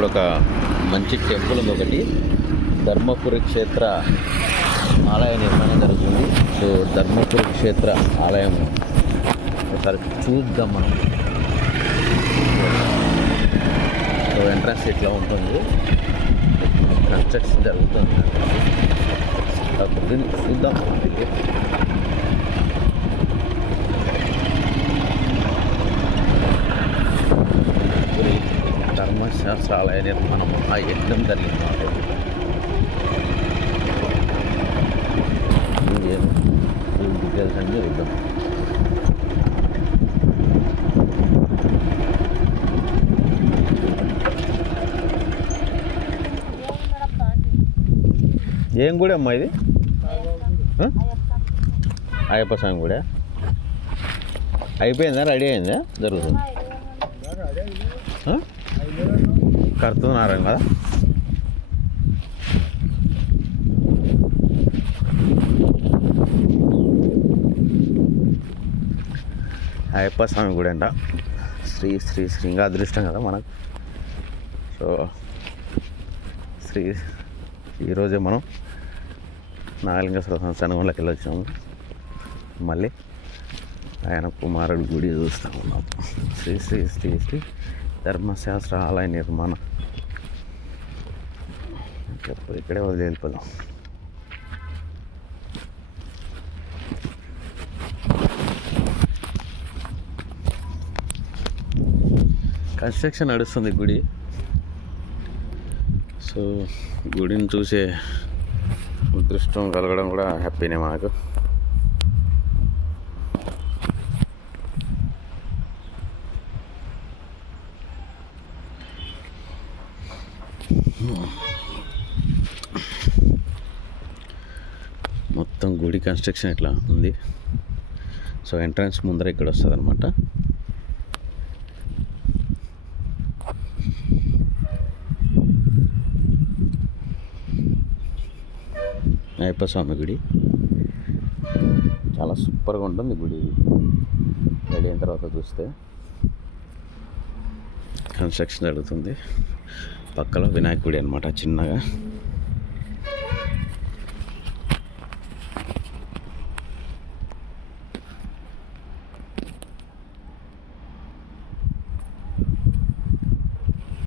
ఇప్పుడు ఒక మంచి టెంపుల్ ఉంది ఒకటి ధర్మపురి క్షేత్ర ఆలయ నిర్మాణం జరుగుతుంది. సో ధర్మపురి క్షేత్ర ఆలయం ఒకసారి చూద్దాం మనం. సో ఎంట్రన్స్ ఇట్లా ఉంటుంది. కన్స్ట్రక్షన్ జరుగుతుంది. చూద్దాం. ధర్మశాస్త్రాలయ నిర్మాణం ఆ యజ్ఞం జరిగింది. ఇంకేం డీటెయిల్స్ అన్నీ చూద్దాం. ఏం కూడా అమ్మా ఇది? అయ్యప్ప స్వామి కూడా అయిపోయిందా? రెడీ అయిందా? జరుగుతుంది? కడుతున్నారు కదా. అయ్యప్ప స్వామి గుడి అంట. శ్రీ శ్రీ శ్రీగా అదృష్టం కదా మనకు. సో శ్రీ ఈరోజే మనం నాగలింగేశ్వర వెళ్ళి వచ్చాము మళ్ళీ ఆయన కుమారుడు గుడి చూస్తూ ఉన్నాం. శ్రీ శ్రీ శ్రీ శ్రీ ధర్మశాస్త్ర ఆలయ నిర్మాణం చెప్పు ఇక్కడే వదిలి వెళ్ళిపోదాం కన్స్ట్రక్షన్ నడుస్తుంది గుడి. సో గుడిని చూసే అదృష్టం కలగడం కూడా హ్యాపీనే మాకు. గుడి కన్స్ట్రక్షన్ ఇట్లా ఉంది? సో ఎంట్రన్స్ ముందర ఇక్కడ వస్తుంది అనమాట అయ్యప్ప స్వామి గుడి. చాలా సూపర్గా ఉంటుంది గుడి. రెడీ అయిన తర్వాత చూస్తే కన్స్ట్రక్షన్ జరుగుతుంది. పక్కలో వినాయక గుడి అనమాట చిన్నగా.